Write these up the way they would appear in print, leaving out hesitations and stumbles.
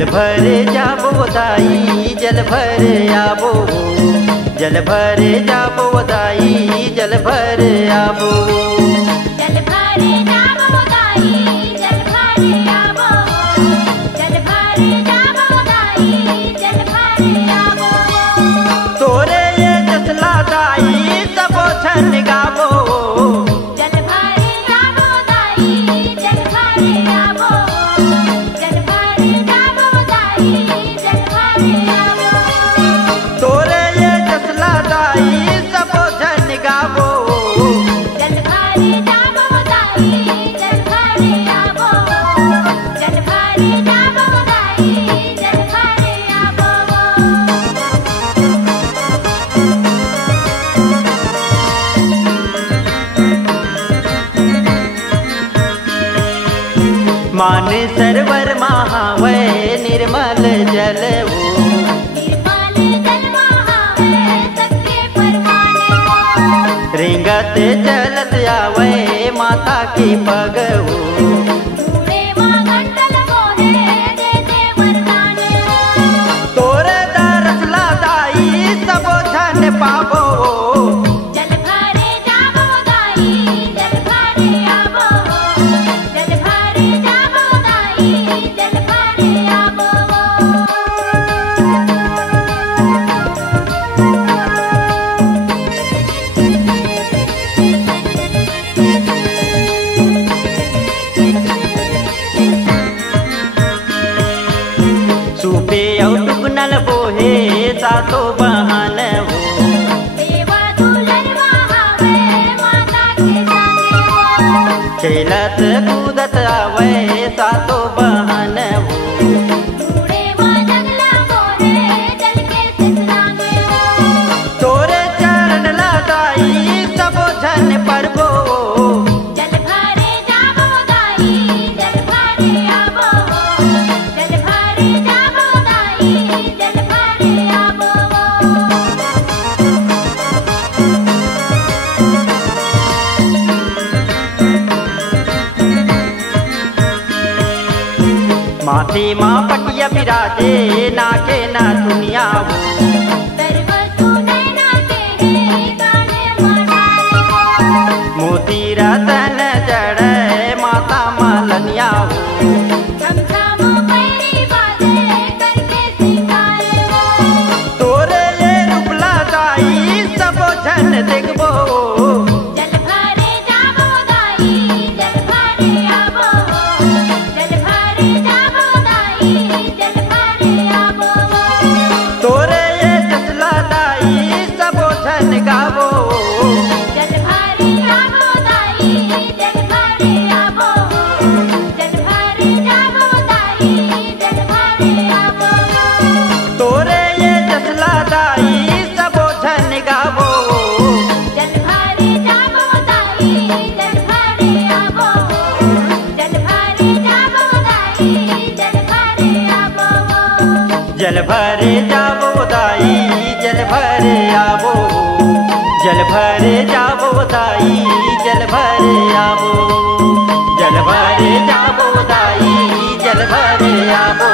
जल भर जाबो दाई जल भर आबो, जल भर जाबो दाई जल भर आबो। जल भर जाबो दाई जल भर आबो, जल भर जाबो दाई जल भर आबो। तोरे ये जसला दाई सबो छन गाबो, जल भर जाबो दाई जल भर आबो, जल भर जाबो दाई जल भर आबो। तोरे ये जसला दाई सबो छन गाबो, जल भर जाबो दाई जल भर आबो, जल भर जाबो दाई जल भर आबो। मान सरवर महावै निर्मल जल वो, निर्मल जल महावै सबके परवाने। रेंगत चलत आवे माता की पगहू, पूरे माँ घंटल मोहे दे दे वरदान। तोरे दरसला दाई सबो छन पाबो, जल भर जाबो दाई जल भर आबो, जल भर जाबो दाई जल भर आबो। सूपे और टुकनल बोहे सातो बहन हो, सेवा दुलरवा हावे माता के संगे। खेलत कूदत आवे सातो बहन हो, पूरे माँ जगला मोहे जल के सिसराने। तोरे चरण लगाई सबो छन परबो, जल भर जाबो दाई जल भर आबो, जल भर जाबो दाई जल भर आबो। माथे माँ पटिया बिराजे नाके ना दुनिया हो, सर्वसु नैना तेरे काने मनारे। मोती रतन जड़े माता मालनिया हो, छम छम पैरी बाजे करके सिंगारे। तोरे ये रूपला दाई सबो छन देखबो, जल भर जाबो दाई जल भर आबो, जल भर जाबो दाई जल भर आबो। तोरे ये जसला दाई सबो छन गाबो, जल भर जाबो दाई जल भर आबो, जल भर जाबो दाई जल भर आबो। तोरे ये जसला दाई सबो छन गाबो, जल भर जाबो दाई जल भर आबो, जल भर जाबो दाई जल भर आबो। जल भर जाबो दाई जल भर आबो, जल भर जाबो दाई जल भर आबो, जल भर जाबो दाई जल भर आबो,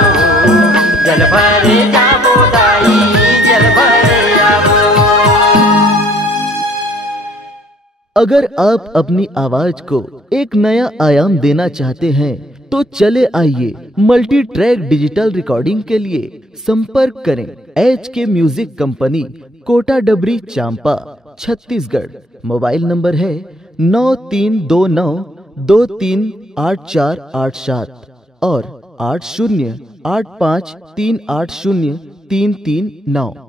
जल भर जाबो दाई जल भर आबो। अगर आप अपनी आवाज को एक नया आयाम देना चाहते हैं तो चले आइए मल्टी ट्रैक डिजिटल रिकॉर्डिंग के लिए संपर्क करें HK म्यूजिक कंपनी, कोटा डबरी, चांपा, छत्तीसगढ़। मोबाइल नंबर है 9329238487 और 8085380339।